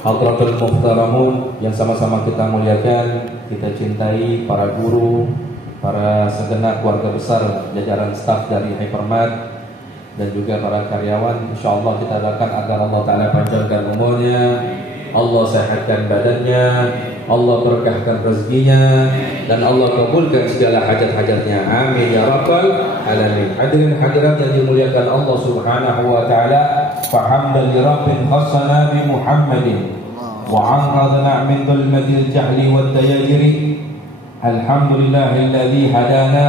Hadratul Muhtaramun yang sama-sama kita muliakan, kita cintai, para guru, para segenap keluarga besar jajaran staf dari Hypermart dan juga para karyawan. InsyaAllah kita doakan agar Allah Ta'ala panjangkan umurnya, Allah sehatkan badannya, Allah berkahkan rezekinya, dan Allah kabulkan segala hajat-hajatnya. Amin ya rabbal alamin. Hadirin hadirat yang dimuliakan Allah Subhanahu wa taala, fahamdan li rabbin khassana bi Muhammadin wa anqadna min dhulmatil jahli wad dayajiri. Alhamdulillahilladzi hadana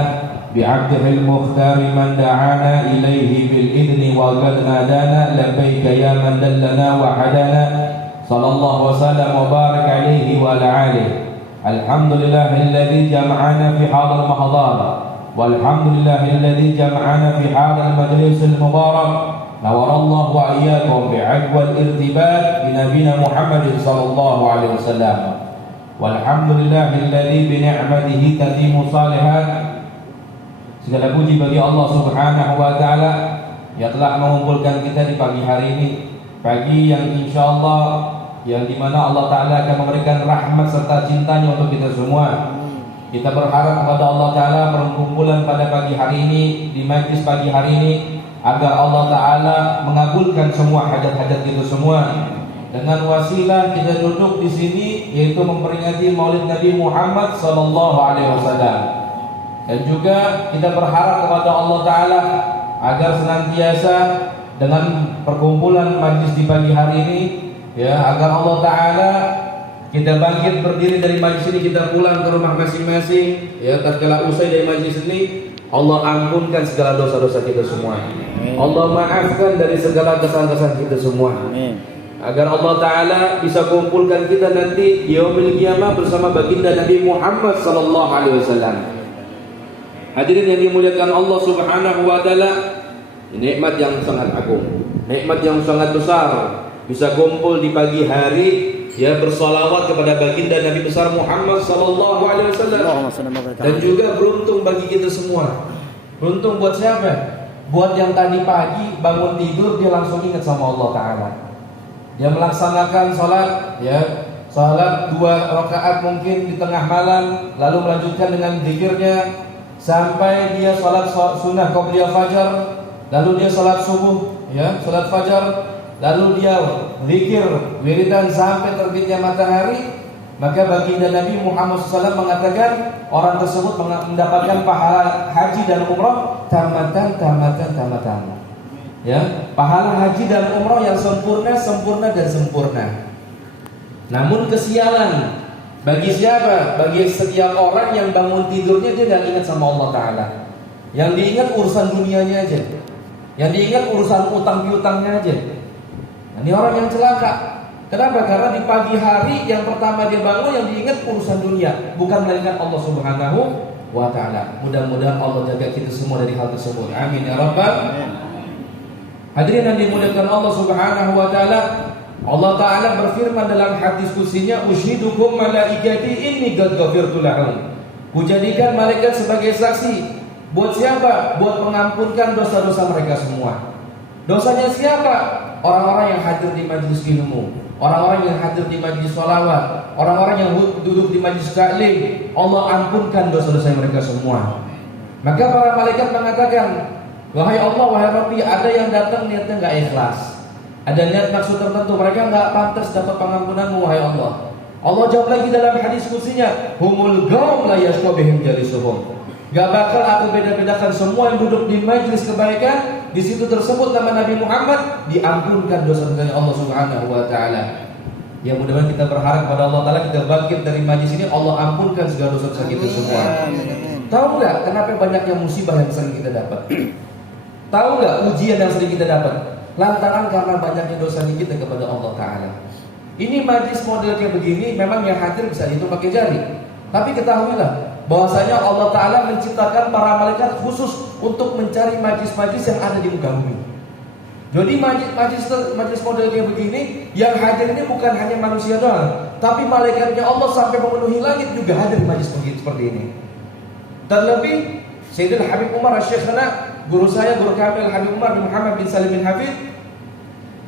bi'abdihil mukhtar man da'ana ilaihi bil idni wa qad nadana labbaika ya man dallana wa hadana. Sallallahu wasallam wa barak alaihi wa ala alihi. Alhamdulillahilladzi jama'ana fi hadal mahdar, walhamdulillahilladzi jama'ana fi hadal majlisil mubarak. Nawarallahu wa iyyakum bi'adwal irtibat bi nabiyina Muhammadin sallallahu alaihi wasallam. Walhamdulillahilladzi bi ni'matihi tatimu salihat. Segala puji bagi Allah Subhanahu wa taala yang telah mengumpulkan kita di pagi hari ini, pagi yang insyaallah yang dimana Allah Ta'ala akan memberikan rahmat serta cintanya untuk kita semua. Kita berharap kepada Allah Ta'ala perkumpulan pada pagi hari ini, di majlis pagi hari ini, agar Allah Ta'ala mengabulkan semua hajat-hajat kita semua. Dengan wasilah kita duduk di sini, yaitu memperingati Maulid Nabi Muhammad sallallahu alaihi wasallam. Dan juga kita berharap kepada Allah Ta'ala agar senantiasa dengan perkumpulan majlis di pagi hari ini, ya, agar Allah Ta'ala kita bangkit berdiri dari majlis ini, kita pulang ke rumah masing-masing, ya, tatkala usai dari majlis ini Allah ampunkan segala dosa-dosa kita semua. Allah maafkan dari segala kesalahan-kesalahan kita semua. Agar Allah Ta'ala bisa kumpulkan kita nanti di yaumil qiyamah bersama baginda Nabi Muhammad sallallahu alaihi wasallam. Hadirin yang dimuliakan Allah Subhanahu wa taala, nikmat yang sangat agung, nikmat yang sangat besar, bisa kumpul di pagi hari, ya, bersolawat kepada baginda Nabi besar Muhammad sallallahu alaihi wasallam. Dan juga beruntung bagi kita semua. Beruntung buat siapa? Buat yang tadi pagi bangun tidur dia langsung ingat sama Allah Ta'ala. Dia melaksanakan salat, ya, salat 2 rakaat mungkin di tengah malam, lalu melanjutkan dengan zikirnya sampai dia salat sunnah qabliyah fajar, lalu dia salat subuh, ya, salat fajar, lalu dia zikir wiridan sampai terbitnya matahari. Maka baginda Nabi Muhammad SAW mengatakan orang tersebut mendapatkan pahala haji dan umrah tamatan. Ya, pahala haji dan umrah yang sempurna dan sempurna. Namun kesialan bagi siapa? Bagi setiap orang yang bangun tidurnya dia tidak ingat sama Allah Ta'ala. Yang diingat urusan dunianya aja, yang diingat urusan utang piutangnya aja. Ini orang yang celaka. Kenapa? Karena di pagi hari yang pertama dia bangun yang diingat urusan dunia, bukan melainkan Allah Subhanahu wa Ta'ala. Mudah-mudahan Allah jaga kita semua dari hal tersebut. Amin ya rabbal. Hadirin yang dimuliakan Allah Subhanahu wa Ta'ala, Allah Ta'ala berfirman dalam hadis qudsinya, "Ushidukum malaikati inni qad ghafirtu lahum." Kujadikan malaikat sebagai saksi. Buat siapa? Buat mengampunkan dosa-dosa mereka semua. Dosanya siapa? Orang-orang yang hadir di majlis ilmu, orang-orang yang hadir di majlis sholawat, orang-orang yang duduk di majlis taklim. Allah ampunkan dosa-dosa mereka semua. Maka para malaikat mengatakan, "Wahai Allah, wahai Rabbi, ada yang datang niatnya enggak ikhlas, ada niat maksud tertentu, mereka enggak pantas dapat pengampunanmu, wahai Allah." Allah jawab lagi dalam hadis qudsinya, "Humul qaum la yashqabihim jalisuhum." Gak bakal aku beda-bedakan semua yang duduk di majlis kebaikan. Di situ tersebut nama Nabi Muhammad, diampunkan dosa-dosanya Allah Subhanahu wa Ta'ala. Ya, mudah-mudahan kita berharap pada Allah Ta'ala kita bangkit dari majlis ini, Allah ampunkan segala dosa-dosa kita semua. Tahu nggak kenapa banyaknya musibah yang sering kita dapat? Tahu nggak ujian yang sering kita dapat? Lantaran karena banyaknya dosa kita kepada Allah Ta'ala. Ini majlis model kayak begini, memang yang hadir bisa dihitung pakai jari. Tapi ketahuilah bahwasanya Allah Ta'ala menciptakan para malaikat khusus untuk mencari majlis-majlis yang ada di muka bumi. Jadi majlis model kayak begini, yang hadir ini bukan hanya manusia doang, tapi malaikatnya Allah sampai memenuhi langit juga hadir di majlis seperti ini. Terlebih Sayyidina Habib Umar Asy-Syekhna, guru saya, guru kami Habib Umar bin Muhammad bin Salim bin Hafid,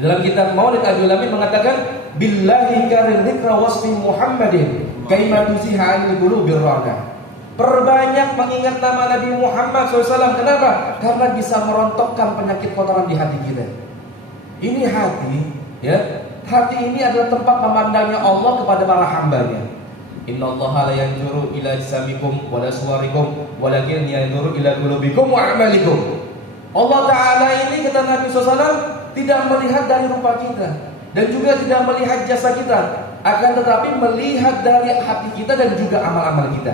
Dalam kitab Maulid Al-Ulamin mengatakan billahi karir dzikra wasfi Muhammadin kaima tuziha an qulubir rana. Perbanyak mengingat nama Nabi Muhammad SAW. Kenapa? Karena bisa merontokkan penyakit kotoran di hati kita. Ini hati, ya. Hati ini adalah tempat memandangnya Allah kepada para hambanya. Innallaha la yanzuru ila ajsamikum wa la suwarikum walakin yanzuru ila qulubikum wa a'malikum. Allah Ta'ala ini, kata Nabi SAW, tidak melihat dari rupa kita dan juga tidak melihat jasa kita, akan tetapi melihat dari hati kita dan juga amal-amal kita.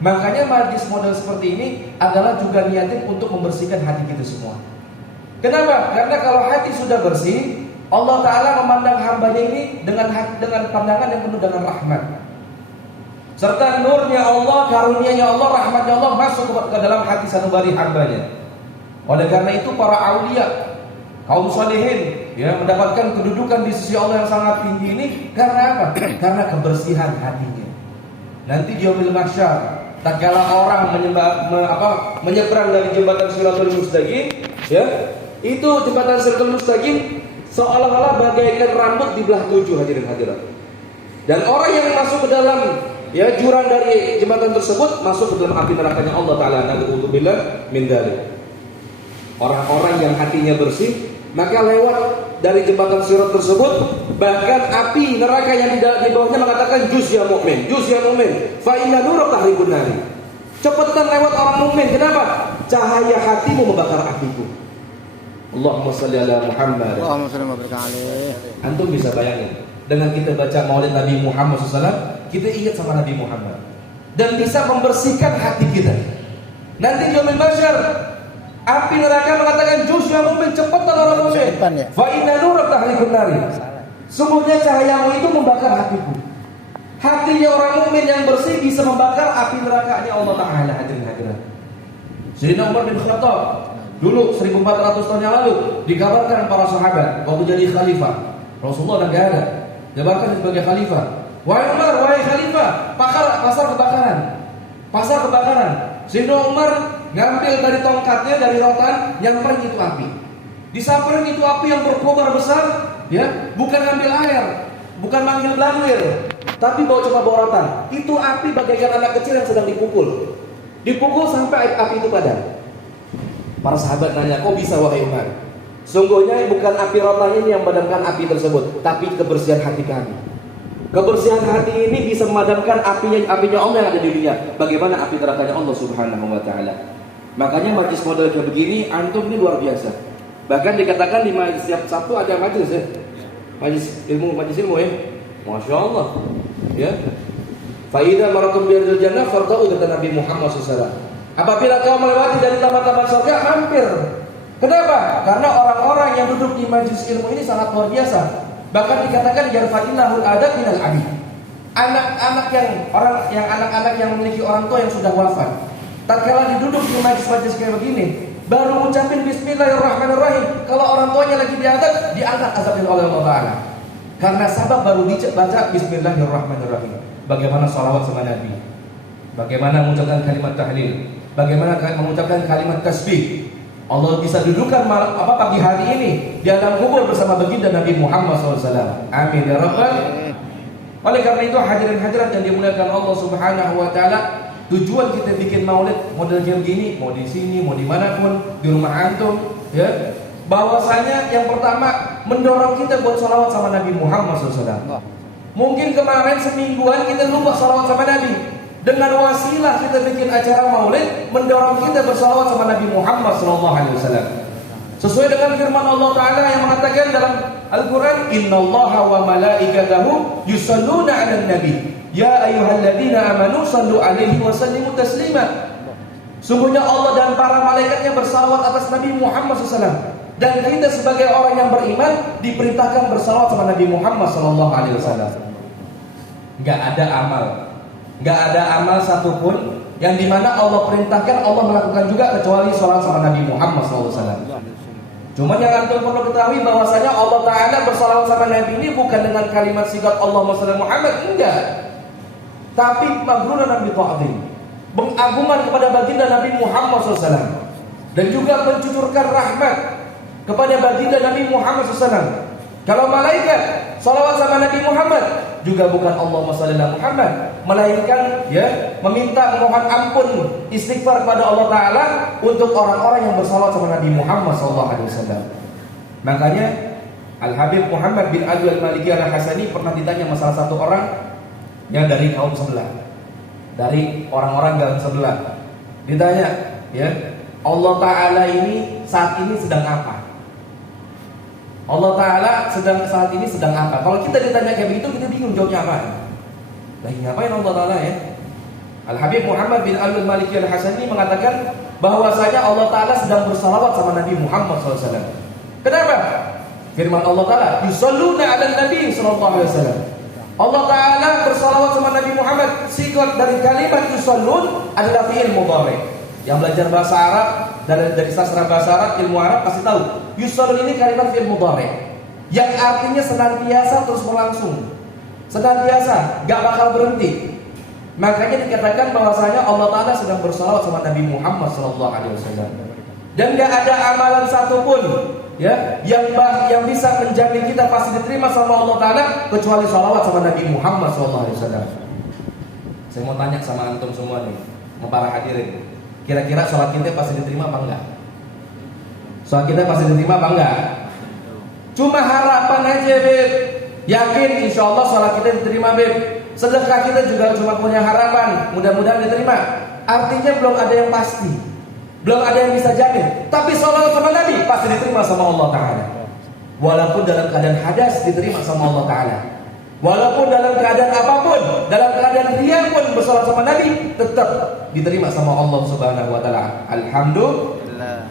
Makanya majlis model seperti ini adalah juga niatin untuk membersihkan hati kita semua. Kenapa? Karena kalau hati sudah bersih, Allah Ta'ala memandang hambanya ini dengan pandangan yang penuh dengan rahmat. Serta nurnya Allah, karunia-Nya Allah, rahmatnya Allah masuk ke dalam hati sanubari hambanya. Oleh karena itu para aulia, kaum salihin, ya, mendapatkan kedudukan di sisi Allah yang sangat tinggi ini karena apa? Karena kebersihan hatinya. Nanti di yaumil mahsyar, tatkala orang menyeberang dari jembatan Shiratal Mustaqim, ya, itu jembatan Shiratal Mustaqim seolah-olah bagaikan rambut di belah 7, hadirin hadirat. Dan orang yang masuk ke dalam, ya, jurang dari jembatan tersebut masuk ke dalam api nerakanya Allah Ta'ala. Na'udzubillah min dzalik. Orang-orang yang hatinya bersih, maka lewat dari jembatan sirat tersebut, bahkan api neraka yang di bawahnya mengatakan juz ya mukmin, juz ya mukmin, fa inna nura tahribun nari. Cepetan lewat orang mukmin. Kenapa? Cahaya hatimu membakar apiku. Allahumma shalli ala Muhammad. Allahumma shalli wa barik alaihi. Antum bisa bayangin, dengan kita baca Maulid Nabi Muhammad SAW, kita ingat sama Nabi Muhammad dan bisa membersihkan hati kita. Nanti di yaumil mahsyar, api neraka mengatakan juz ya mukmin, cepetan orang mukmin. Fa inna nura tahribun nari. Sungguhnya cahayamu itu membakar hatiku. Hatinya orang mukmin yang bersih bisa membakar api nerakanya Allah Ta'ala. Hadirin hadirat. Sayyidina Umar bin Khattab dulu 1400 tahun yang lalu dikabarkan para sahabat waktu jadi khalifah. Rasulullah dan gak ada. Jabarkan sebagai khalifah. Wahai Umar, wahai khalifah, pasar kebakaran. Pasar kebakaran. Sayyidina Umar ngambil dari tongkatnya, dari rotan, nyamperin itu api. Disamperin itu api yang berkobar besar, ya, bukan ngambil air, bukan manggil belangwir, tapi cuma bawa rotan. Itu api bagaikan anak kecil yang sedang dipukul. Dipukul sampai api itu padam. Para sahabat nanya, kok bisa wahai Umar? Sungguhnya bukan api rotan ini yang memadamkan api tersebut, tapi kebersihan hati kami. Kebersihan hati ini bisa memadamkan apinya Allah yang ada di dunia. Bagaimana api nerakanya Allah Subhanahu wa Ta'ala. Makanya majlis model kayak begini, antum ini luar biasa. Bahkan dikatakan di setiap Sabtu ada majlis, ya, majlis ilmu ya. Masya Allah, ya. Faidah maratum biadil jannah fardau, kata Nabi Muhammad SAW. Apabila kau melewati dari taman-taman surga, hampir. Kenapa? Karena orang-orang yang duduk di majlis ilmu ini sangat luar biasa. Bahkan dikatakan yarfa'illahul adab minal abid. Anak-anak yang memiliki orang tua yang sudah wafat, tatkala diduduk di majlis-majlis kayak begini, baru ucapin bismillahirrahmanirrahim, kalau orang tuanya lagi diangkat azabnya oleh Allah Ta'ala. Karena sabab baru baca bismillahirrahmanirrahim. Bagaimana salawat sama Nabi, bagaimana mengucapkan kalimat tahlil, bagaimana mengucapkan kalimat tasbih. Allah bisa dudukan pagi hari ini di alam kubur bersama baginda Nabi Muhammad SAW. Amin ya rabbal. Oleh karena itu hadirin hadirat yang dimuliakan Allah Subhanahu wa Ta'ala, tujuan kita bikin maulid model jam gini, mau di sini, mau dimanapun, di rumah antum, ya, bahwasanya yang pertama mendorong kita buat salawat sama Nabi Muhammad SAW. Mungkin kemarin semingguan kita lupa salawat sama Nabi. Dengan wasilah kita bikin acara maulid, mendorong kita bersalawat sama Nabi Muhammad SAW. Sesuai dengan firman Allah Ta'ala yang mengatakan dalam Al-Quran, Innallaha wa malaikatahu yusalluna 'alan nabi ya ayyuhalladzina amanu sallu 'alaihi wa sallimu taslima. Sungguhnya Allah dan para malaikatnya bersalawat atas Nabi Muhammad SAW. Dan kita sebagai orang yang beriman diperintahkan bersalawat sama Nabi Muhammad SAW. Gak ada amal satupun yang dimana Allah perintahkan Allah melakukan juga kecuali sholat sama Nabi Muhammad SAW. Cuman yang antum perlu ketahui bahwasanya Allah Ta'ala bersalawat sama Nabi ini bukan dengan kalimat sigat Allahumma shalli Muhammad, enggak. Tapi magruran bi ta'zim, pengagungan kepada baginda Nabi Muhammad SAW, dan juga mencucurkan rahmat kepada baginda Nabi Muhammad SAW. Kalau malaikat salawat sama Nabi Muhammad juga bukan Allahumma shalli ala Muhammad, melainkan ya meminta memohon ampun istighfar kepada Allah Taala untuk orang-orang yang bersalawat sama Nabi Muhammad SAW. Makanya Al Habib Muhammad bin Ali Al Maliki Al Hasani pernah ditanya masalah satu orang yang dari kaum sebelah, dari orang-orang kaum sebelah. Ditanya, ya Allah Taala ini saat ini sedang apa? Allah Ta'ala saat ini sedang apa? Kalau kita ditanya kayak begitu, kita bingung jawabnya apa. Lagi ngapain Allah Ta'ala ya? Al-Habib Muhammad bin Ali Al-Maliki Al-Hasani mengatakan bahwasanya Allah Ta'ala sedang bersalawat sama Nabi Muhammad SAW. Kenapa? Firman Allah Ta'ala, yusalluna ala Nabi SAW. Allah Ta'ala bersalawat sama Nabi Muhammad. Sigat dari kalimat yusallun adalah fi'il mudhari. Yang belajar bahasa Arab dari sastra bahasa Arab, ilmu Arab pasti tahu. Yusallun ini kalimat fi'il mudhari yang artinya senantiasa terus berlangsung. Senantiasa, gak bakal berhenti. Makanya dikatakan bahwasanya Allah Ta'ala sedang bersalawat sama Nabi Muhammad SAW. Dan gak ada amalan satupun ya yang bisa menjamin kita pasti diterima sama Allah Ta'ala kecuali salawat sama Nabi Muhammad SAW. Saya mau tanya sama antum semua nih, sama para hadirin, kira-kira sholat kita pasti diterima apa enggak? Sholat kita pasti diterima apa enggak? Cuma harapan aja, Beb. Yakin insya Allah sholat kita diterima, Beb. Sedekah kita juga cuma punya harapan, mudah-mudahan diterima. Artinya belum ada yang pasti, belum ada yang bisa jamin. Tapi sholat sama Nabi pasti diterima sama Allah Ta'ala. Walaupun dalam keadaan hadas diterima sama Allah Ta'ala. Walaupun dalam keadaan apapun, dalam keadaan dia pun bersolat sama Nabi, tetap diterima sama Allah Subhanahu wa Ta'ala. Alhamdulillah.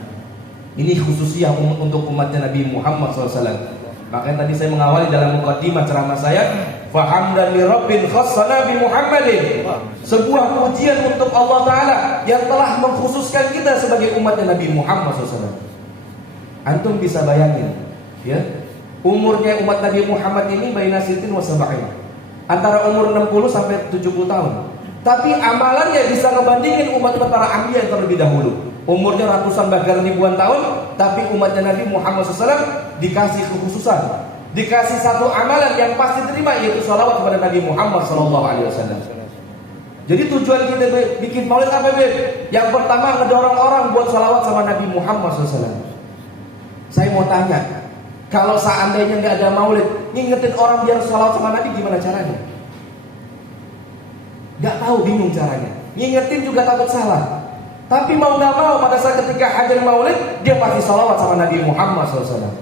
Ini khususnya untuk umatnya Nabi Muhammad SAW. Makanya tadi saya mengawali dalam mukaddimah ceramah saya, fahamdan li rabbil khassana bi Muhammadin. Sebuah pujian untuk Allah Ta'ala yang telah mengkhususkan kita sebagai umatnya Nabi Muhammad SAW. Antum bisa bayangin, ya? Umurnya umat Nabi Muhammad ini baina sitin wa sab'in, antara umur 60 sampai 70 tahun. Tapi amalannya bisa ngebandingin umat-umat para anbiya yang terlebih dahulu. Umurnya ratusan bahkan ribuan tahun, tapi umatnya Nabi Muhammad SAW dikasih kekhususan, dikasih satu amalan yang pasti terima, yaitu sholawat kepada Nabi Muhammad SAW. Jadi tujuan kita bikin maulid apa, Beb? Yang pertama ngedorong orang buat sholawat sama Nabi Muhammad SAW. Saya mau tanya, kalau seandainya nggak ada maulid, ngingetin orang biar sholawat sama Nabi gimana caranya? Nggak tahu, bingung caranya. Ngingetin juga takut salah. Tapi mau nggak mau pada saat ketika hadir maulid, dia pasti sholawat sama Nabi Muhammad SAW.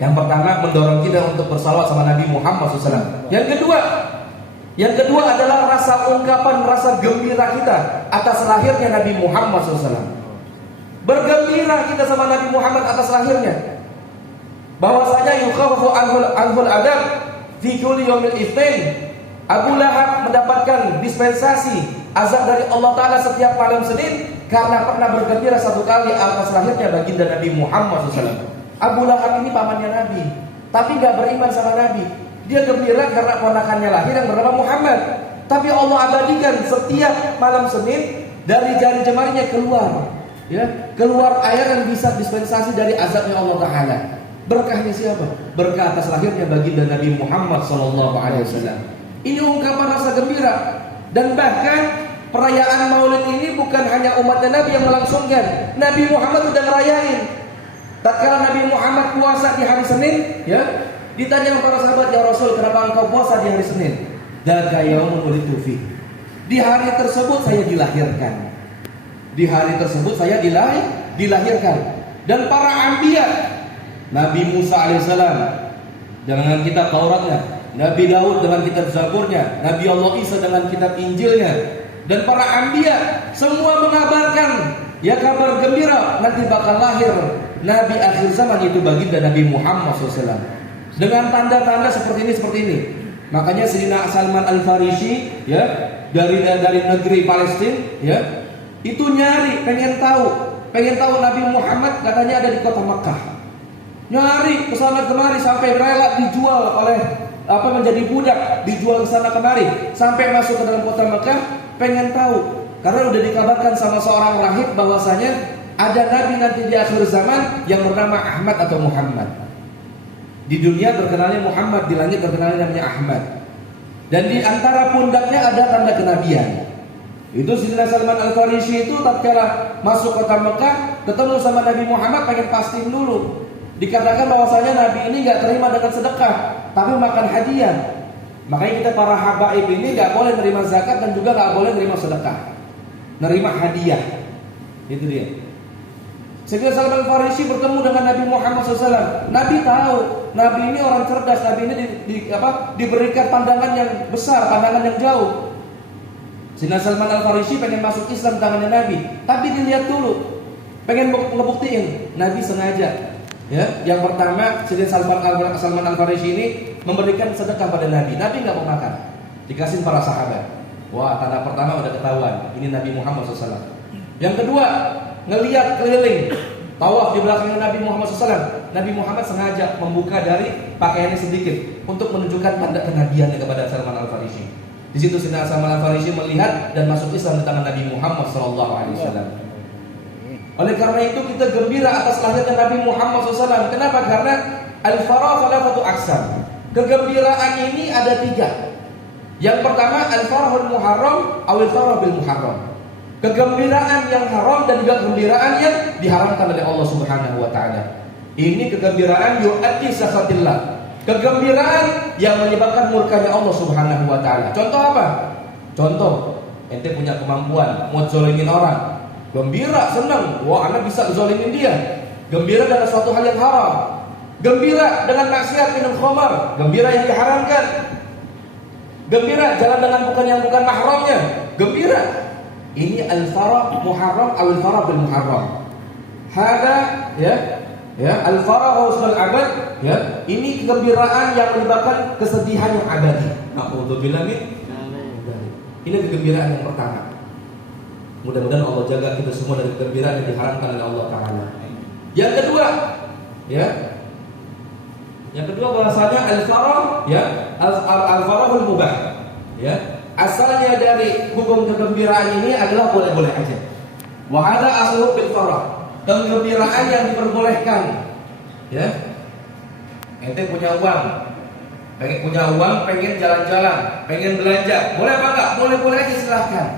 Yang pertama mendorong kita untuk bersalawat sama Nabi Muhammad SAW. Yang kedua adalah rasa ungkapan, rasa gembira kita atas lahirnya Nabi Muhammad SAW. Bergembira kita sama Nabi Muhammad atas lahirnya. Bahwasanya yukhaffafu anhul adab fi kulli yaumil itsnain. Abu Lahab mendapatkan dispensasi azab dari Allah Ta'ala setiap malam Senin karena pernah bergembira satu kali atas lahirnya baginda Nabi Muhammad SAW. Abu Lahab ini pamannya Nabi, tapi gak beriman sama Nabi. Dia gembira karena ponakannya lahir yang bernama Muhammad. Tapi Allah abadikan setiap malam Senin dari jari jemarinya keluar air yang bisa dispensasi dari azabnya Allah Ta'ala. Berkahnya siapa? Berkah atas lahirnya baginda Nabi Muhammad SAW. Ini ungkapan rasa gembira. Dan bahkan perayaan maulid ini bukan hanya umatnya Nabi yang melangsungkan. Nabi Muhammad sudah ngerayain. Tatkala Nabi Muhammad puasa di hari Senin, ya, ditanya para sahabat, ya Rasul, kenapa engkau puasa di hari Senin? Dzaka yaumun wulidtu fi. Di hari tersebut saya dilahirkan. Di hari tersebut saya dilahirkan. Dan para anbiya, Nabi Musa alaihissalam dengan kitab Tauratnya, Nabi Daud dengan kitab Zaburnya, Nabi Allah Isa dengan kitab Injilnya, dan para anbiya semua mengabarkan ya kabar gembira nanti bakal lahir Nabi akhir zaman, itu baginda Nabi Muhammad SAW dengan tanda-tanda seperti ini. Makanya Sayyidina Salman Al-Farisi ya dari negeri Palestina ya itu nyari pengen tahu Nabi Muhammad katanya ada di kota Makkah. Nyari kesana kemari sampai rela dijual oleh menjadi budak, dijual ke sana kemari sampai masuk ke dalam kota Mekah, pengen tahu karena udah dikabarkan sama seorang rahib bahwasanya ada nabi nanti di akhir zaman yang bernama Ahmad atau Muhammad. Di dunia terkenalnya Muhammad, di langit terkenalnya namanya Ahmad. Dan di antara pundaknya ada tanda kenabian. Itu Sayyidina Salman Al-Farisi itu tatkala masuk kota Mekah, ketemu sama Nabi Muhammad, pengen pastiin dulu. Dikatakan bahwasanya Nabi ini nggak terima dengan sedekah, tapi makan hadiah. Makanya kita para habaib ini nggak boleh nerima zakat dan juga nggak boleh nerima sedekah, nerima hadiah. Itu dia. Sayyidina Salman Al-Farisi bertemu dengan Nabi Muhammad SAW. Nabi tahu, Nabi ini orang cerdas. Nabi ini diberikan pandangan yang besar, pandangan yang jauh. Sayyidina Salman Al-Farisi pengen masuk Islam tangannya Nabi, tapi dilihat dulu, pengen ngebuktiin. Nabi sengaja. Ya, yang pertama Sayyidina Salman Al-Farisi ini memberikan sedekah pada Nabi. Nabi nggak mau makan, dikasih para sahabat. Wah, tanda pertama udah ketahuan, ini Nabi Muhammad SAW. Yang kedua, ngelihat keliling, tawaf di belakangnya Nabi Muhammad SAW. Nabi Muhammad sengaja membuka dari pakaiannya sedikit untuk menunjukkan tanda kenabiannya kepada Salman Al-Farisi. Di situ Sayyidina Salman Al-Farisi melihat dan masuk Islam di tangan Nabi Muhammad SAW. Oleh karena itu kita gembira atas lahirnya Nabi Muhammad SAW. Kenapa? Karena al-farah thalathatu aqsam. Kegembiraan ini ada 3. Yang pertama al-farahul muharram atau al-farah bil muharram. Kegembiraan yang haram dan juga kegembiraan yang diharamkan oleh Allah Subhanahu wa taala. Ini kegembiraan yu'addi sakhatillah. Kegembiraan yang menyebabkan murkanya Allah Subhanahu wa taala. Contoh apa? Contoh, ente punya kemampuan mau zalimin orang. Gembira, senang, wah anak bisa zalimin dia. Gembira dengan suatu hal yang haram. Gembira dengan maksiat minum khamar, gembira yang diharamkan. Gembira jalan dengan yang bukan mahramnya, gembira. Ini al-farah muharram atau al-farah bil muharram. Hada ya al-farah husnul abad, ya. Ini kegembiraan yang menyebabkan kesedihan yang abadi. Na'udzubillah min. Ini kegembiraan yang pertama. Mudah-mudahan Allah jaga kita semua dari kegembiraan yang diharamkan oleh Allah Ta'ala. Yang kedua, ya. Yang kedua bahasanya al-farah, ya, al-farahul mubah. Ya. Asalnya dari hukum kegembiraan ini adalah boleh-boleh aja. Wa hada asluhu bil farah. Kegembiraan yang diperbolehkan. Ya. Ente punya uang. Pengen jalan-jalan, pengen belanja. Boleh apa enggak? Boleh-boleh aja silahkan.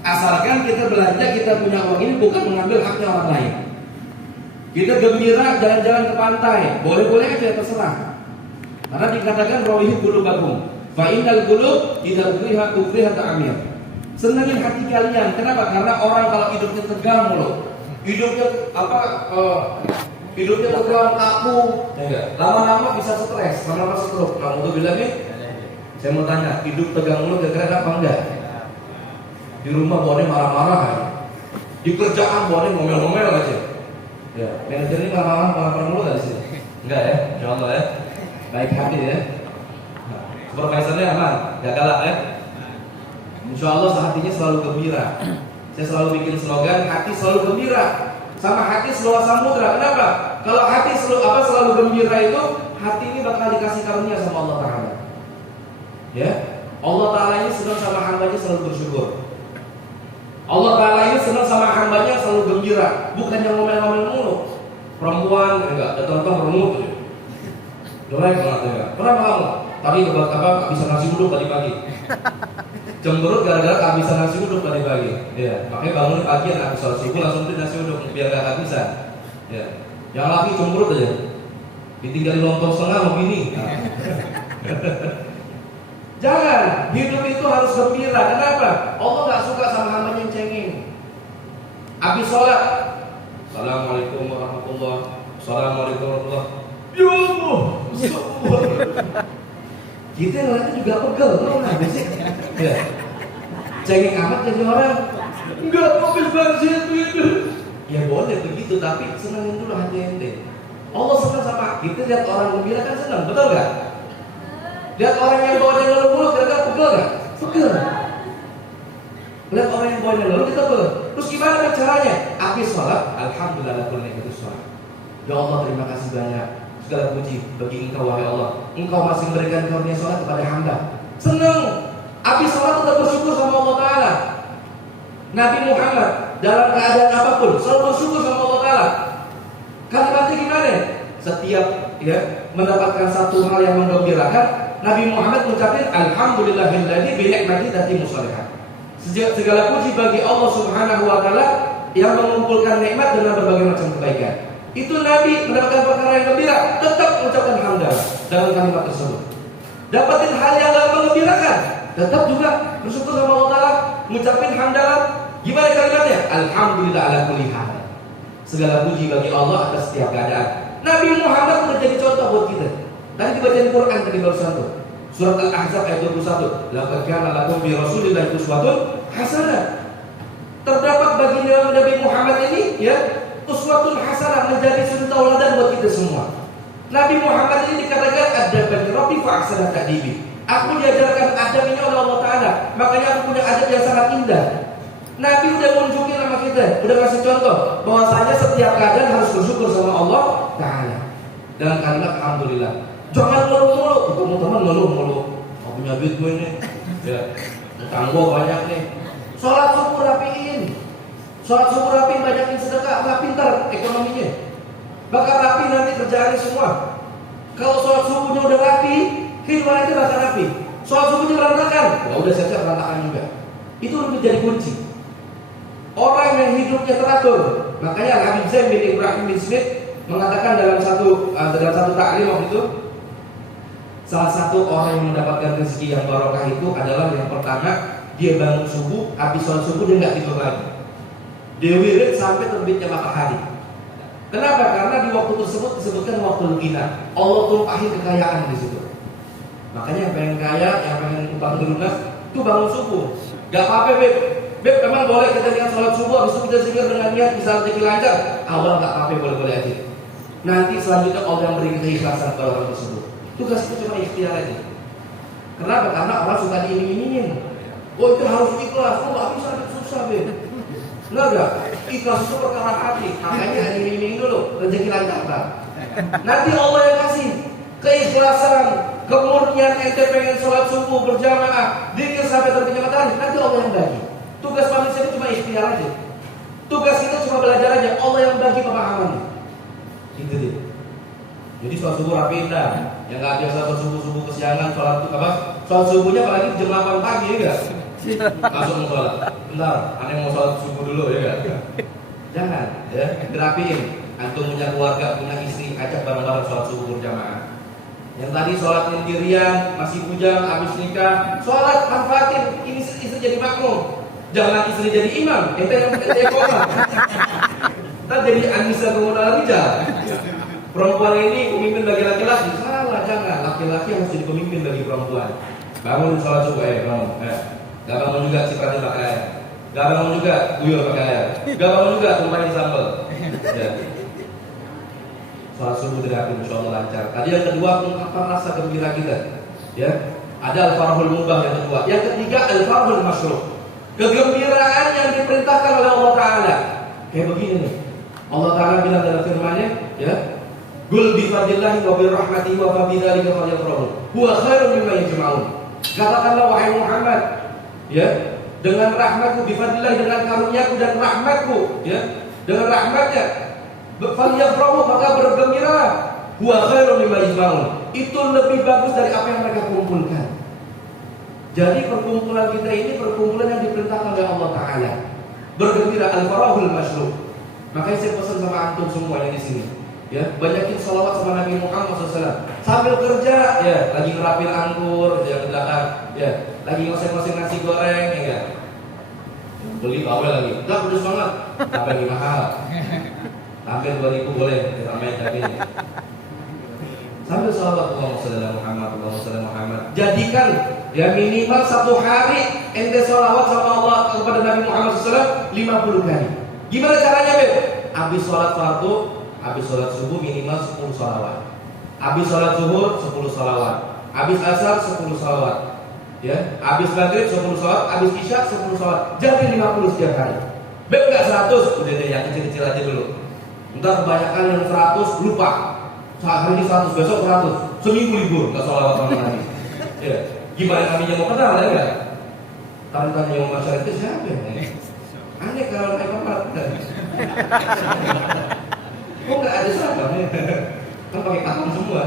Asalkan kita belanja, kita punya uang ini bukan mengambil haknya orang lain. Kita gembira jalan-jalan ke pantai, boleh-boleh aja, terserah. Karena dikatakan rawihi qulubakum, fa innal qulub idza ukriha ta'mir. Senangin hati kalian. Kenapa? Karena orang kalau hidupnya tegang mulu, hidupnya tegang, kaku, lama-lama bisa stres, lama-lama stroke. Nah, untuk bilang nih, saya mau tanya, hidup tegang mulu kira-kira apa enggak? Di rumah bawaannya marah-marah kan? Di kerjaan bawaannya ngomel-ngomel aja. Ya, manajer ini marah-marah mulu gak di sini? Enggak ya, insyaallah ya. Baik hati ya. Supervisornya aman, gak galak ya. Insyaallah hatinya selalu gembira. Saya selalu bikin slogan, hati selalu gembira. Sama hati seluas samudra. Kenapa? Kalau hati selalu gembira itu, hati ini bakal dikasih karunia sama Allah Ta'ala. Ya, Allah Ta'ala ini senang sama hambanya selalu bersyukur. Allah Ta'ala ini senang sama hambanya selalu gembira, bukan yang ngomel-ngomel mulu. Perempuan enggak, datang remut. Jelek banget ya. Kenapa kamu? Tadi bisa nasi uduk tadi pagi. Cemberut gara-gara kehabisan nasi uduk tadi pagi. Ya, makanya bangun pagi habis sholat subuh langsung beli nasi uduk biar gak kehabisan. Ya. Yang laki cemberut aja. Ditinggalin lontong setengah mau bini. Nah. Jangan, hidup itu harus gembira. Kenapa? Allah gak suka sama hambanya yang cengeng. Habis sholat, Assalamualaikum warahmatullahi wabarakatuh. Assalamualaikum warahmatullahi wabarakatuh. Ya Allah, kita ngeliatnya juga pegel, tau gak sih? Ya. Cengeng amat jadi orang. Enggak, mobil bensin itu. Ya boleh begitu, tapi senangin dulu hati ente. Allah senang sama kita. Lihat orang gembira kan senang, betul gak? Lihat orang yang bawa yang lalu mulu, kira-kira pegel gak? Pegel. Lihat orang yang bawa yang lalu, kita pegel. Terus gimana caranya? Habis sholat, alhamdulillah itu sholat. Ya Allah, terima kasih banyak. Segala puji bagi Engkau wahai Allah. Engkau masih memberikan karunia sholat kepada hamba. Senang. Habis sholat kita bersyukur sama Allah Ta'ala. Nabi Muhammad dalam keadaan apapun selalu bersyukur sama Allah Ta'ala. Kalimatnya gimana? Setiap ya mendapatkan satu hal yang menggembirakan, Nabi Muhammad mengucapkan alhamdulillahilladzi bi ni'mati tatimmu shalihat. Segala puji bagi Allah Subhanahu wa taala yang mengumpulkan nikmat dengan berbagai macam kebaikan. Itu Nabi mendapatkan perkara yang gembira, tetap mengucapkan hamdalah dalam kalimat tersebut. Dapatin hal yang gak menggembirakan, tetap juga bersyukur sama Allah Ta'ala, mengucapkan hamdalah. Gimana kalimatnya? Alhamdulillah ala kulli hal. Segala puji bagi Allah atas setiap keadaan. Nabi Muhammad sudah jadi contoh buat kita. Tadi dibacain Quran tadi barusan tuh. Surat Al-Ahzab ayat 21. Laqad kana lakum bi Rasulillahi uswatun hasanah. Terdapat bagi Nabi Muhammad ini ya uswatun hasanah, menjadi suri tauladan buat kita semua. Nabi Muhammad ini dikatakan adabani rabbi fa ahsana ta'dibi. Aku diajarkan adab ini oleh Allah Ta'ala, makanya aku punya adab yang sangat indah. Nabi udah nunjukin sama kita, udah ngasih contoh bahwasanya setiap keadaan harus bersyukur sama Allah Ta'ala dengan kalimat alhamdulillah. Jangan ngeluh mulu, ketemu teman ngeluh mulu. Aku punya duit gue ini, ya utang gue banyak nih. Sholat subuh rapiin, sholat subuh rapiin, banyakin sedekah, nggak pintar ekonominya. Bakal rapi nanti kerjaannya semua. Kalau sholat subuhnya udah rapi, kehidupan itu bakal rapi. Sholat subuhnya berantakan, ya udah siap-siap berantakan juga. Itu lebih jadi kunci. Orang yang hidupnya teratur. Makanya Habib Zain bin Ibrahim bin Smith mengatakan dalam satu taklim waktu itu, salah satu orang yang mendapatkan rezeki yang barokah itu adalah yang pertama, dia bangun subuh, habis sholat subuh dia nggak tidur lagi. Dia wirid sampai terbitnya matahari. Kenapa? Karena di waktu tersebut disebutkan waktu ghina. Allah tumpahin kekayaan di situ. Makanya yang pengen kaya, yang pengen utang lunas, itu bangun subuh. Gak apa-apa, Beb, memang boleh kita dengan sholat subuh, habis itu kita zikir dengan niat bisa rezeki lancar. Awal gak apa-apa, boleh-boleh aja. Nanti selanjutnya Allah yang beri keikhlasan kepada orang tersebut. Tugas kita cuma ikhtiar aja. Kenapa? Karena orang suka diiming-imingin. Oh itu harus ikhlas, oh gak bisa, susah, Beb. Enggak, ikhlas itu perkara hati. Makanya diiming-iming dulu, rezeki lancar. Nanti Allah yang kasih keikhlasan, kemurnian ente pengen sholat subuh berjamaah, zikir sampai terbitnya matahari, nanti Allah yang bagi. Tugas manusia itu cuma ikhtiar aja. Tugas kita cuma belajar aja. Allah yang bagi pemahamannya. Gitu deh. Jadi sholat subuh rapiin dah. Yang nggak biasa sholat subuh kesiangan, sholat itu apa? Sholat subuhnya apalagi jam 8 pagi ya nggak? Langsung mau sholat. Bentar, aneh mau sholat subuh dulu ya nggak? Jangan, ya. Dirapiin. Antum punya keluarga, punya istri, ajak bareng-bareng sholat subuh berjamaah. Yang tadi sholat sendirian, masih bujang, habis nikah, sholat manfaatin, ini istri jadi makmum. Jangan istri jadi imam, ente yang jadi koma. Ntar jadi Anissa Kemudian Rijal. Perempuan ini pemimpin bagi laki-laki, salah, jangan. Laki-laki harus jadi pemimpin bagi perempuan. Bangun sholat subuh, bangun. Gak bangun juga cipratin pakai air. Gak bangun juga guyur pakai air. Gak bangun juga tumpahin sambal. Ya. Sholat subuh tidak insya Allah lancar. Tadi yang kedua, mengungkapkan rasa gembira kita. Ya, ada al-farhul mubah yang kedua. Yang ketiga, al-farhul masyruh. Kegembiraan yang diperintahkan oleh Allah Ta'ala. Kayak begini nih. Allah Ta'ala bilang dalam firman-Nya, ya, Qul bi fadlillahi wa bi rahmatihi wa bi dzalika falyafrahu. Huwa khairun mimma yajma'un. Katakanlah wahai Muhammad, ya, dengan rahmatku, bi fadlillah, dengan karuniaku dan rahmatku, ya, dengan rahmatnya, falyafrahu, maka bergembira. Huwa khairun mimma yajma'un. Itu lebih bagus dari apa yang mereka kumpulkan. Jadi perkumpulan kita ini perkumpulan yang diperintahkan oleh Allah Ta'ala. Bergembira, al-farahul masyruh. Makanya saya pesan sama antum semua yang di sini, ya, banyakin sholawat sama Nabi Muhammad SAW. Sambil kerja, ya, lagi ngerapin anggur, ya, ke belakang, ya, lagi ngoseng-ngoseng nasi goreng, ya, enggak. Beli bawel lagi, enggak pedes banget, tapi lagi mahal. Hampir 2.000 boleh, ditambahin cabenya. Sambil sholawat Allahumma Muhammad. Jadikan ya minimal satu hari ente sholawat sama Allah kepada Nabi Muhammad SAW 50 kali. Gimana caranya, Beb? Habis sholat fardu, habis sholat subuh minimal 10 sholawat. Habis sholat zuhur 10 sholawat. Habis asar 10 sholawat. Ya, habis maghrib 10 sholawat, habis isya 10 sholawat. Jadi 50 setiap hari. Beb enggak 100, udah deh yang kecil-kecil aja dulu. Entar kebanyakan yang 100 lupa. Hari ini 100, besok 100. Seminggu libur, enggak sholawat sama Nabi. Ya, gimana kami yang mau kenal ya enggak? Tanya yang masyarakat siapa ya? Aneh kalau naik kapal. Kok nggak ada sahabat? kan pakai kantong semua.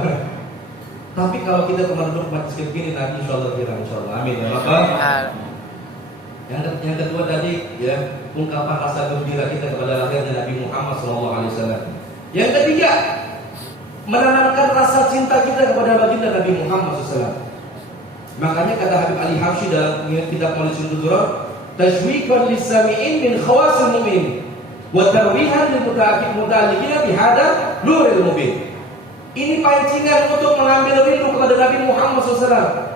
Tapi kalau kita kemarin duduk majlis begini nanti insyaallah amin ya Bapak. Yang kedua tadi ya, ungkapan rasa gembira kita kepada lahirnya Nabi Muhammad SAW. Yang ketiga, menanamkan rasa cinta kita kepada baginda Nabi Muhammad SAW. Makanya kata Habib Ali Habsyi dalam kitab Maulid Syukur, tajwiqan lis-sami'in min khawasil mu'min wa tarwihan lil muta'alliqina bi hada nuril mubin. Ini pancingan untuk mengambil rindu kepada Nabi Muhammad SAW.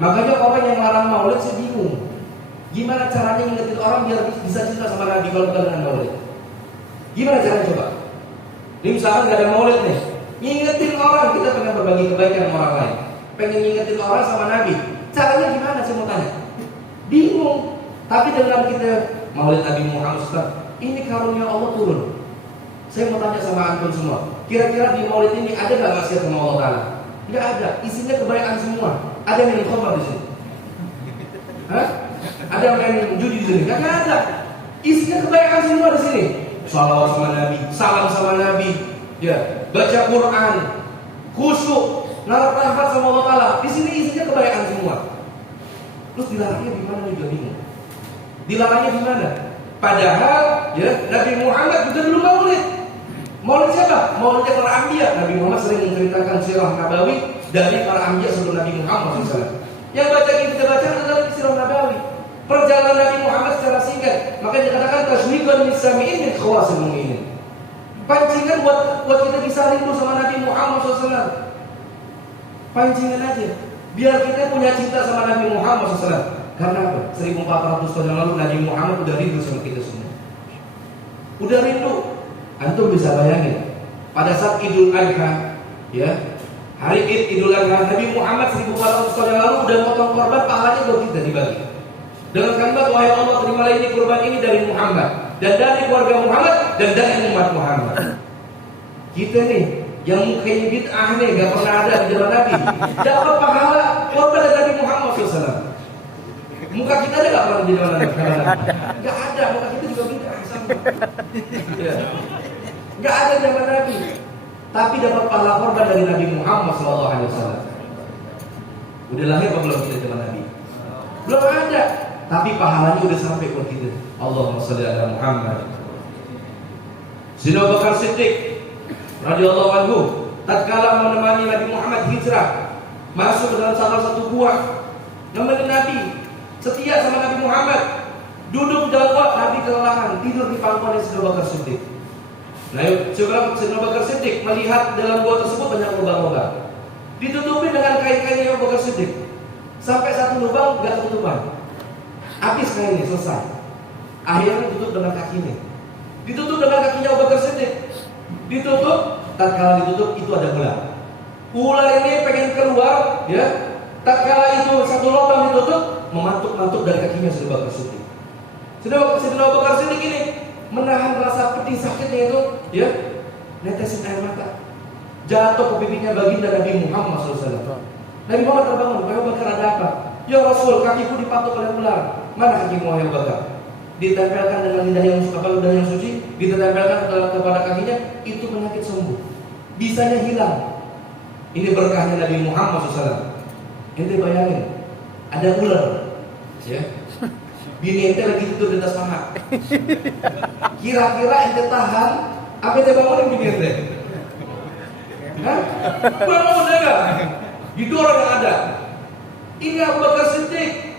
Makanya orang yang larang maulid sih bingung. Gimana caranya ngingetin orang biar bisa cinta sama Nabi kalau bukan dengan maulid? Gimana caranya coba? Ini misalkan gak ada maulid nih, ngingetin orang, kita pengen berbagi kebaikan sama orang lain, pengen ngingetin orang sama Nabi. Caranya gimana saya mau tanya? Bingung. Tapi dengan kita maulid Nabi Muhammad SAW, ini karunia Allah turun. Saya mau tanya sama antum semua, kira-kira di maulid ini ada gak maksiat sama Allah Ta'ala? Gak ada, isinya kebaikan semua. Ada yang minum khamar di sini? Hah? Ada yang main judi di sini? Gak ada. Isinya kebaikan semua di sini. Salawat sama Nabi, salam sama Nabi, ya, baca Quran, khusyuk, nafas sama Allah Ta'ala. Di sini isinya kebaikan semua. Terus dilarangnya di mana nih, juga bingung. Dilarangnya di mana? Padahal ya Nabi Muhammad juga belum maulid. Maulid siapa? Maulidnya para anbiya. Nabi Muhammad sering menceritakan sirah nabawi dari para anbiya sebelum Nabi Muhammad SAW. Yang kita baca adalah sirah nabawi, perjalanan Nabi Muhammad secara singkat. Makanya dikatakan tajwiqan lis-sami'in min khawasil mu'minin. Pancingan buat kita bisa rindu sama Nabi Muhammad SAW. Pancingan aja, biar kita punya cinta sama Nabi Muhammad SAW. Karena apa? 1400 tahun yang lalu Nabi Muhammad udah rindu sama kita semua. Udah rindu. Antum bisa bayangin, pada saat Idul Adha, ya, hari Idul Adha, Nabi Muhammad 1400 tahun yang lalu udah potong korban, pahalanya buat kita dibagi. Dengan kalimat, wahai Allah, terimalah ini kurban ini dari Muhammad, dan dari keluarga Muhammad, dan dari umat Muhammad. Kita nih, yang mukanya bid'ah nih, gak pernah ada di jalan Nabi, dapat pahala korban dari Nabi Muhammad SAW. Muka kita ada gak pernah di jalan Nabi? Gak ada, muka kita juga bid'ah sama. Ya. Gak ada zaman Nabi, tapi dapat pahala korban dari Nabi Muhammad SAW. Udah lahir apa belum kita zaman Nabi? Belum ada, tapi pahalanya udah sampai buat kita. Allahumma shalli ala Muhammad. Sayyidina Abu Bakar Siddiq radhiyallahu anhu tatkala menemani Nabi Muhammad hijrah masuk ke dalam salah satu gua, nemenin Nabi, setia sama Nabi Muhammad, duduk di dalam gua, Nabi kelelahan, tidur di pangkuan Sayyidina Abu Bakar Siddiq. Nah, Sayyidina Abu Bakar Siddiq melihat dalam gua tersebut banyak lubang-lubang, ditutupi dengan kain-kainnya Abu Bakar Siddiq. Sampai satu lubang gak ketutupan, habis kainnya, selesai. Akhirnya ditutup dengan kakinya, ditutup dengan kakinya Abu Bakar Siddiq. Ditutup, tatkala ditutup itu ada ular. Ular ini pengen keluar, ya. Tatkala itu satu lubang ditutup, memantuk-mantuk dari kakinya Sayyidina Abu Bakar Siddiq. Sayyidina Abu Bakar Siddiq ini menahan rasa pedih sakitnya itu, ya, netesin air mata, jatuh ke pipinya baginda Nabi Muhammad SAW. Nabi Muhammad terbangun, wahai Abu Bakar, ada apa? Ya Rasul, kakiku dipatuk oleh ular. Mana kakimu wahai Abu Bakar? Ditempelkan dengan lidah yang suci, ditempelkan kepada kakinya, itu penyakit sembuh, bisanya hilang. Ini berkahnya Nabi Muhammad SAW. Ente bayangin, ada ular, ya, bini ente lagi tidur di atas paha. Kira-kira ente tahan apa ente bangunin bini ente? Hah? Bangun enggak? Didorong yang ada. Ini Abu Bakar Siddiq.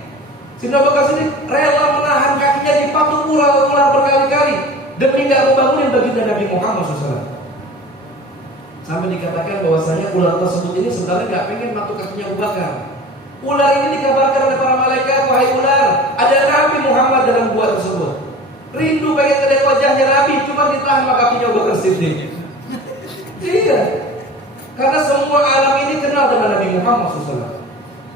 Sayyidina Abu Bakar Siddiq rela menahan kakinya dipatuk ular berkali-kali demi tidak membangunin baginda Nabi Muhammad SAW. Sampai dikatakan bahwasanya ular tersebut ini sebenarnya nggak pengen patuk kakinya Abu Bakar. Ular ini dikabarkan oleh para malaikat, wahai ular, ada Nabi Muhammad dalam gua tersebut. Rindu pengen melihat wajahnya Nabi, cuma ditahan sama kakinya Abu Bakar Siddiq. Iya. Karena semua alam ini kenal dengan Nabi Muhammad SAW.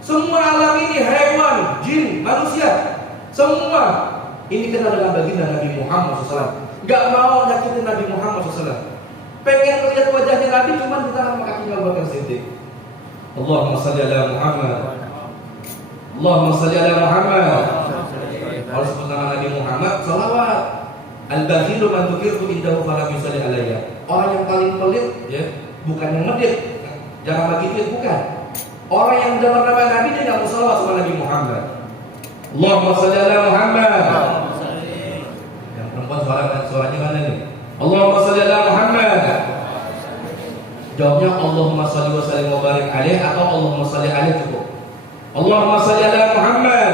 Semua alam ini, hewan, jin, manusia, semua ini kenal dengan baginda Nabi Muhammad SAW. Gak mau nyakitin Nabi Muhammad SAW. Pengen melihat wajahnya Nabi, cuma ditahan sama kakinya Abu Bakar Siddiq. Allahumma salli ala Muhammad. Allahumma salli ala Muhammad. Kalau sebut nama Nabi Muhammad, salawat. Al-bakhilu man dzukirtu indahu falam yusalli alayya. Orang yang paling pelit, ya, bukan yang medit, jangan bagi duit, bukan. Orang yang dengar nama Nabi dia nggak mau salawat sama Nabi Muhammad. Allahumma shalli ala Muhammad. Yang perempuan suaranya mana nih? Allahumma shalli ala Muhammad. Jawabnya Allahumma shalli wa sallim wa barik alaih atau Allahumma shalli alaih cukup. Allahumma shalli ala Muhammad.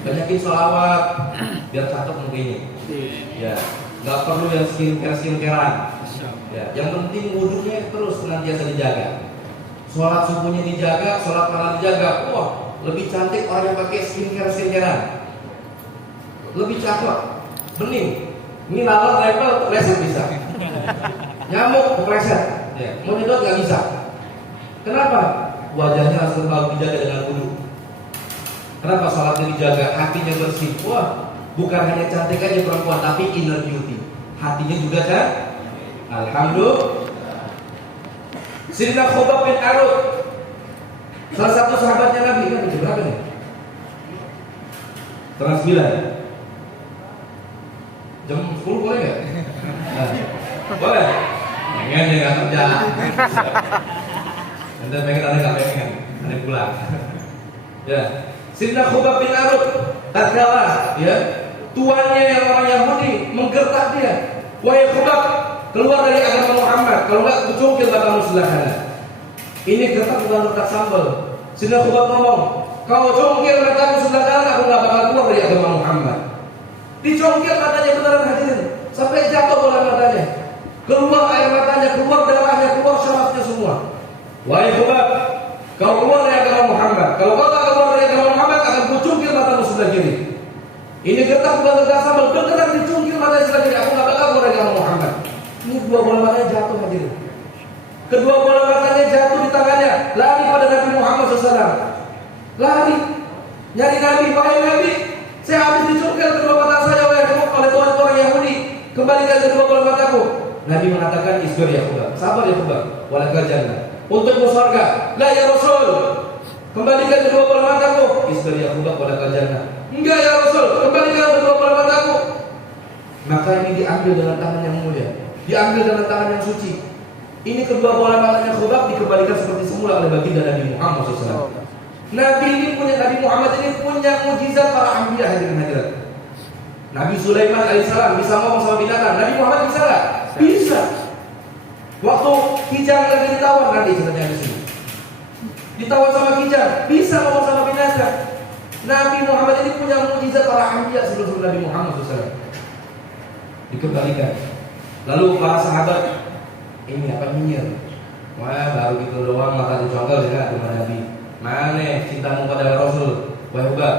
Banyakin sholawat biar cakep mungkinnya. Ya, nggak perlu yang skincare-skincarean. Ya, yang penting wudhunya terus senantiasa dijaga. Sholat subuhnya dijaga, sholat malam dijaga. Wah, lebih cantik orang yang pakai skincare-skincarean. Lebih cakep, bening. Ini lalat level kepleset bisa. Nyamuk kepleset. Ya, mau nyedot nggak bisa. Kenapa? Wajahnya harus selalu dijaga dengan wudhu. Kenapa sholatnya dijaga? Hatinya bersih. Wah, bukan hanya cantik aja perempuan, tapi inner beauty. Hatinya juga kan? Alhamdulillah. Sayyidina Khubab bin Arud, salah satu sahabatnya Nabi, kan berapa nih? Setengah 9. Jam 10 boleh nggak? Boleh. Pengen ya nggak kerja. Nanti pengen ada nggak pengen, ada pulang. Ya, Sayyidina Khubab bin Arud, tatkala ya tuannya yang orang Yahudi menggertak dia, wahai Khubab, keluar dari agama Muhammad, kalau enggak kucungkil batamu sebelah kanan. Ini gertak bukan gertak sambal. Sayyidina Khubab ngomong, kau cungkil batamu sebelah kanan, aku enggak bakal keluar dari agama Muhammad. Dicongkil matanya beneran hadirin, sampai jatuh bola matanya, keluar air matanya, keluar darahnya, keluar syarafnya semua. Wahai Khubab, kau keluar dari agama Muhammad. Kalau kau tak keluar dari agama Muhammad, akan kucungkil matamu sebelah kiri. Ini gertak bukan gertak sambal, beneran dicungkil matanya sebelah kiri, aku enggak bakal keluar dari agama Muhammad. Ini dua bola matanya jatuh hadirin. Kedua bola matanya jatuh di tangannya, lari pada Nabi Muhammad SAW. Lari, nyari Nabi, wahai Nabi, saya habis dicungkil kedua mata saya oleh tuan-tuan Yahudi. Kembalikan kedua bola mataku. Nabi mengatakan, isbir ya Khubab, sabar ya Khubab, walakal jannah, untukmu surga. La ya Rasul, kembalikan kedua bola mataku. Isbir ya Khubab, walakal jannah. Enggak ya Rasul, kembalikan kedua bola mataku. Maka ini diambil dengan tangan yang mulia, diambil dengan tangan yang suci. Ini kedua bola matanya Khubab dikembalikan seperti semula oleh baginda Nabi Muhammad SAW. Nabi Muhammad ini punya mujizat para anbiya hadirin hadirat. Nabi Sulaiman alaihissalam bisa ngomong sama binatang. Nabi Muhammad bisa nggak? Bisa. Waktu kijang lagi ditawan, nanti ceritanya di sini. Ditawan sama kijang, bisa ngomong sama binatang. Nabi Muhammad ini punya mujizat para anbiya sebelum Nabi Muhammad SAW. Dikembalikan. Lalu para sahabat, ini apa nyinyir? Wah, baru gitu doang mata dicongkel ya dengan Nabi. Mana cintamu pada Rasul? Wahai Khubab,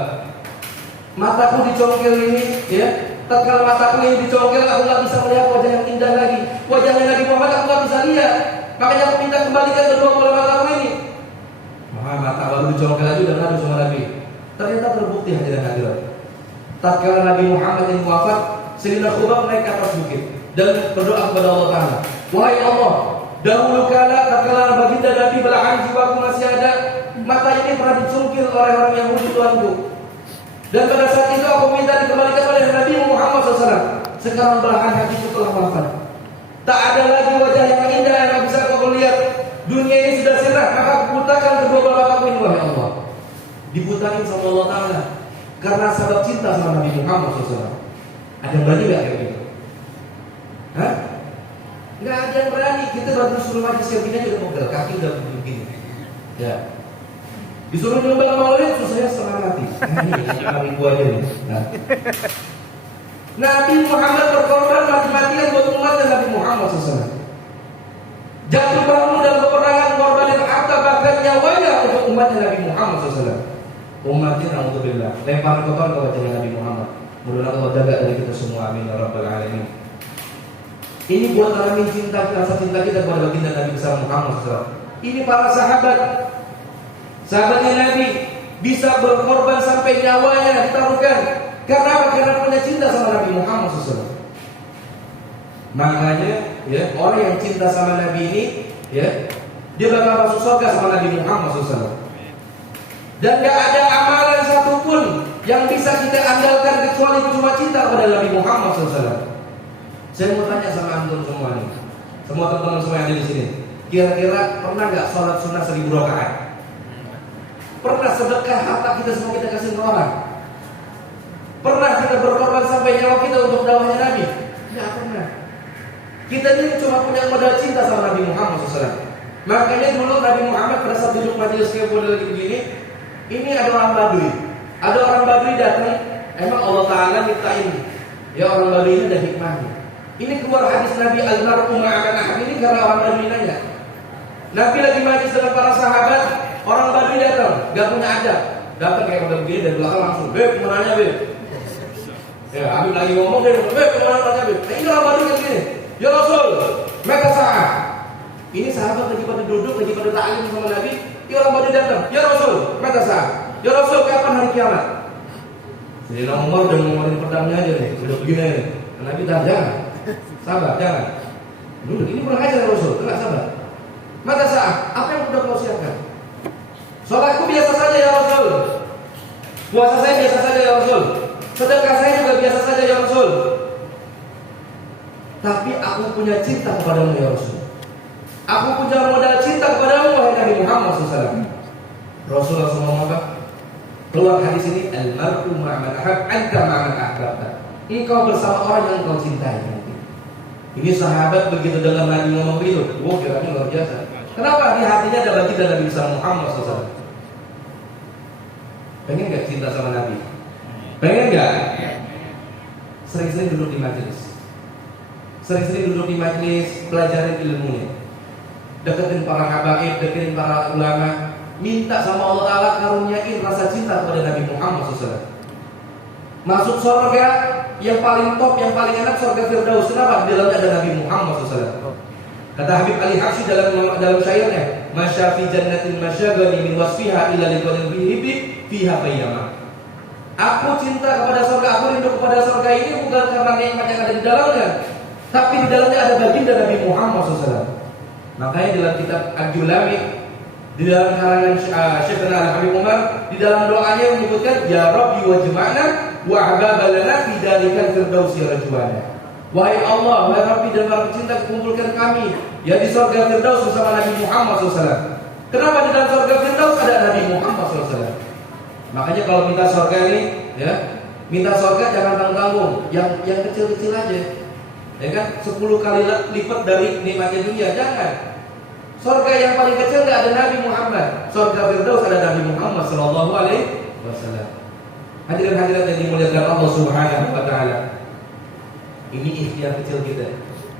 mataku dicongkel ini, ya. Tatkala mataku ini dicongkel, aku nggak bisa melihat wajah yang indah lagi. Wajahnya Nabi Muhammad aku nggak bisa lihat. Makanya aku minta kembalikan kedua bola mataku ini. Mata baru dicongkel aja udah ngadu sama Nabi. Ternyata terbukti hadirin hadirat. Tatkala Nabi Muhammad ini wafat, Sayyidina Khubab naik ke atas bukit dan berdoa kepada Allah Ta'ala. Wahai Allah, dahulu kala tatkala baginda Nabi belahan jiwaku masih ada, mata ini pernah dicungkil oleh orang Yahudi tuanku. Dan pada saat itu aku minta dikembalikan oleh Nabi Muhammad SAW. Sekarang belahan hatiku telah wafat. Tak ada lagi wajah yang indah yang bisa kau lihat. Dunia ini sudah sirna, maka aku butakan kedua bola mataku ini, wahai Allah. Dibutakin sama Allah Ta'ala karena sebab cinta sama Nabi Muhammad SAW. Ada yang berani gak kayak gitu? Hah? Nggak ada yang berani. Kita baru disuruh maju siapin aja udah mogel, kaki udah begini. Ya. Disuruh nyumbang maulid, susahnya setengah mati. Ini kami gua aja nih. Nah. Nabi Muhammad berkorban mati-matian buat umat dan Nabi Muhammad SAW. Jatuh bangun dalam peperangan, korbanin harta bahkan nyawanya untuk umatnya Nabi Muhammad SAW. Umatnya alhamdulillah lempar kotor ke wajah Nabi Muhammad. Mudah-mudahan Allah jaga dari kita semua, amin ya rabbal alamin. Ini buat alamin cinta, rasa cinta kita kepada baginda Nabi besar Muhammad SAW. Ini para sahabatnya Nabi bisa berkorban sampai nyawanya ditaruhkan. Karena punya cinta sama Nabi Muhammad SAW. Makanya, ya, orang yang cinta sama Nabi ini, ya, dia bakal masuk surga sama Nabi Muhammad SAW. Dan gak ada amalan satupun yang bisa kita andalkan kecuali cuma cinta kepada Nabi Muhammad SAW. Saya mau tanya sama antum semua nih, Semua teman-teman semua yang ada di sini. Kira-kira pernah nggak sholat sunnah 1000 rakaat? Pernah sedekah harta kita semua kita kasih ke orang? Pernah kita berkorban sampai nyawa kita untuk dakwahnya Nabi? Nggak pernah. Kita ini cuma punya modal cinta sama Nabi Muhammad SAW. Makanya dulu Nabi Muhammad pada saat duduk majelis kayak model begini, ini ada orang Badui. Ada orang Badui datang, emang Allah Ta'ala nyiptain. Ya orang Badui ini ada hikmahnya. Ini keluar hadis Nabi Al-Mar'u ma'aman ahad ini karena orang Badui nanya. Nabi lagi majlis dengan para sahabat, orang Badui datang, gak punya adab. Datang kayak model begini dan belakang langsung, "Beb, kemananya Beb?" Ya, Habib lagi ngomong dia, "Beb, kemananya Beb?" Nah, ini orang Badui kayak gini. "Ya Rasul, maka saat." Ini sahabat lagi pada duduk, lagi pada ta'lim sama Nabi. Ini orang Badui datang, "Ya Rasul, maka saat." "Ya Rasul, kapan hari kiamat?" Sayyidina Umar udah ngomongin pedangnya aja nih, udah begini nih. Nabi tahan, jangan, sabar, jangan. Dulu ini kurang ajar Rasul, tenang sabar. Maka saat, apa yang sudah kau siapkan? Sholatku biasa saja ya Rasul. Puasa saya biasa saja ya Rasul. Sedekah saya juga biasa saja ya Rasul. Tapi aku punya cinta kepadamu ya Rasul. Aku punya modal cinta kepadamu wahai Nabi Muhammad SAW. Rasulullah SAW apa? Keluar hadis ini, "Al-mar'u ma'aman ahab, anta ma'aman ahbabta." Engkau bersama orang yang engkau cintai. Ini sahabat begitu dengar Nabi ngomong begitu, wah kiranya luar biasa. Kenapa? Di hatinya ada baginda Nabi Muhammad SAW. Pengen gak cinta sama Nabi? Pengen gak? Sering-sering duduk di majelis. Sering-sering duduk di majelis, pelajarin ilmunya. Deketin para habaib, deketin para ulama. Minta sama Allah Ta'ala karuniain rasa cinta kepada Nabi Muhammad SAW. Masuk surga yang paling top, yang paling enak surga Firdaus. Kenapa? Di dalamnya ada Nabi Muhammad SAW. Kata Habib Ali Habsyi dalam syairnya, "Masya fi jannatin masyagani min wasfiha illa liqadil bihibi fiha bayyama." Aku cinta kepada surga, aku rindu kepada surga ini bukan karena nikmat yang ada di dalamnya, tapi di dalamnya ada baginda Nabi Muhammad SAW. Makanya dalam kitab Al-Julami, di dalam karangan Syekhna Al-Habib Umar, di dalam doanya menyebutkan, "Ya Rabbi wajma'na wa ahbabalana fi dalikal firdausi rajwana." Wahai Allah, wahai Rabbi dan para pecinta, kumpulkan kami ya di surga Firdaus bersama Nabi Muhammad SAW. Kenapa di dalam surga Firdaus ada Nabi Muhammad SAW? Makanya kalau minta surga ini, ya, minta surga jangan tanggung-tanggung, yang kecil-kecil aja, ya kan? 10 kali lipat dari nikmatnya dunia, jangan. Surga yang paling kecil nggak ada Nabi Muhammad. Surga Firdaus ada Nabi Muhammad Sallallahu Alaihi Wasallam. Hadirin-hadirat yang dimuliakan Allah Subhanahu Wa Taala. Ini ikhtiar kecil kita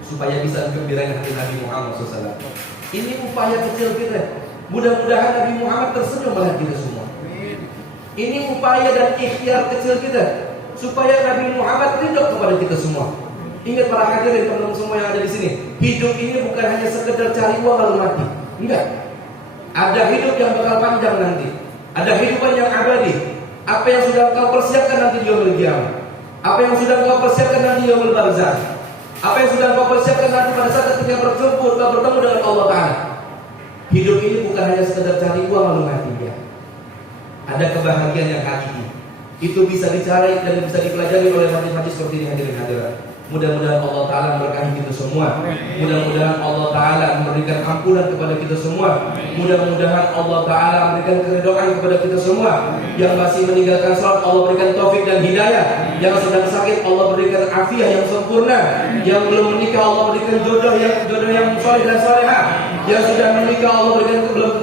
supaya bisa menggembirakan hati Nabi Muhammad SAW. Ini upaya kecil kita. Mudah-mudahan Nabi Muhammad tersenyum melihat kita semua. Ini upaya dan ikhtiar kecil kita supaya Nabi Muhammad ridho kepada kita semua. Ingat para hadirin teman-teman semua yang ada di sini, hidup ini bukan hanya sekedar cari uang lalu mati. Enggak. Ada hidup yang bakal panjang nanti. Ada kehidupan yang abadi. Apa yang sudah kau persiapkan nanti di yaumul qiyamah. Apa yang sudah kau persiapkan nanti yaumul barzakh. Apa yang sudah kau persiapkan nanti pada saat ketika berjumpa kau bertemu dengan Allah Ta'ala. Hidup ini bukan hanya sekedar cari uang lalu mati ya. Ada kebahagiaan yang hakiki. Itu bisa dicari dan bisa dipelajari oleh hadis-hadis seperti ini hadirin hadirat. Mudah-mudahan Allah Ta'ala memberkahi kita semua. Mudah-mudahan Allah Ta'ala memberikan ampunan kepada kita semua. Mudah-mudahan Allah Ta'ala memberikan keridhaan kepada kita semua. Yang masih meninggalkan salat, Allah berikan taufik dan hidayah. Yang sedang sakit, Allah berikan afiah yang sempurna. Yang belum menikah, Allah berikan jodoh yang saleh dan salehah. Yang sudah menikah, Allah berikan belum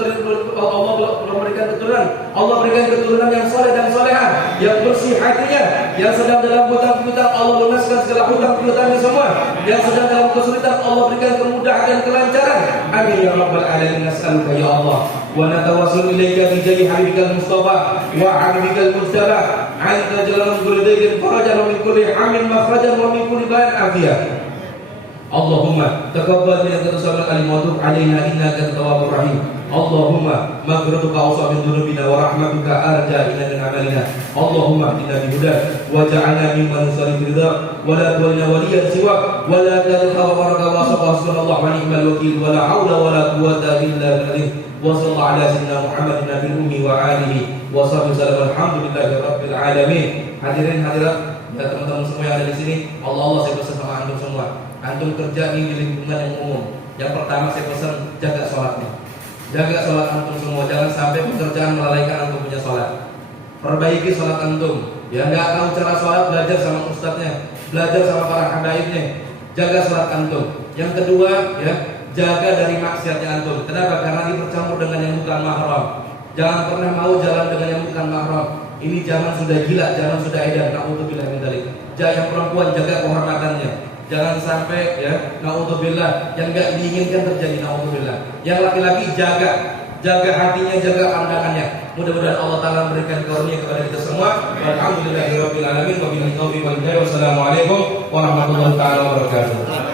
berikan keturunan. Allah berikan keturunan yang saleh dan salehah, yang bersih hatinya. Yang sedang dalam hutang-hutang, Allah lunaskan segala hutang-hutangnya semua. Yang sedang dalam kesulitan, Allah berikan kemudahan dan kelancaran. Amin ya rabbal alamin. Nas'aluka ya Allah wa natawassalu ilaika bi jahi habibikal mustafa wa habibikal mujtaba anta jalan kulli dhairin farajan wa min kulli hammin makhrajan wa min kulli bala'in afiyah. Allahumma taqabbal minna taqabbal kalimatu alaina innaka tawwabur rahim. Allahumma maghfiratuka awsa min dhunubina wa rahmatuka arja ila min amalina. Allahumma inna bihuda wa ja'alna mimman nusalli ridha wa la tuwallina waliyan siwa wa la tadkhaw baraka wa subhanallahu wa ni'mal wakeel wa la haula wa la quwwata illa billah. Wa sallallahu ala sayyidina Muhammadin nabiyil ummi wa alihi wa sahbihi sallam. Alhamdulillahi rabbil alamin. Hadirin hadirat ya teman-teman semua yang ada di sini, Allah saya bersama antum semua. antum kerja di lingkungan yang umum. Yang pertama saya pesan, jaga sholatnya. Jaga sholat antum semua, jangan sampai pekerjaan melalaikan antum punya sholat. Perbaiki sholat antum. Ya, nggak tahu cara sholat, belajar sama ustadznya, belajar sama para habaibnya. Jaga sholat antum. Yang kedua, ya, jaga dari maksiatnya antum. Kenapa? Karena ini bercampur dengan yang bukan mahram. Jangan pernah mau jalan dengan yang bukan mahram. Ini zaman sudah gila, zaman sudah edan. Na'udzubillah min dzalik. Yang perempuan jaga kehormatannya. Jangan sampai ya, na'udzubillah, yang enggak diinginkan terjadi, na'udzubillah. Yang laki-laki jaga hatinya, jaga pandangannya. Mudah-mudahan Allah Ta'ala memberikan karunia kepada kita semua. Alhamdulillahirabbil alamin, wabillahi taufiq wal hidayah. Wassalamualaikum warahmatullahi wabarakatuh.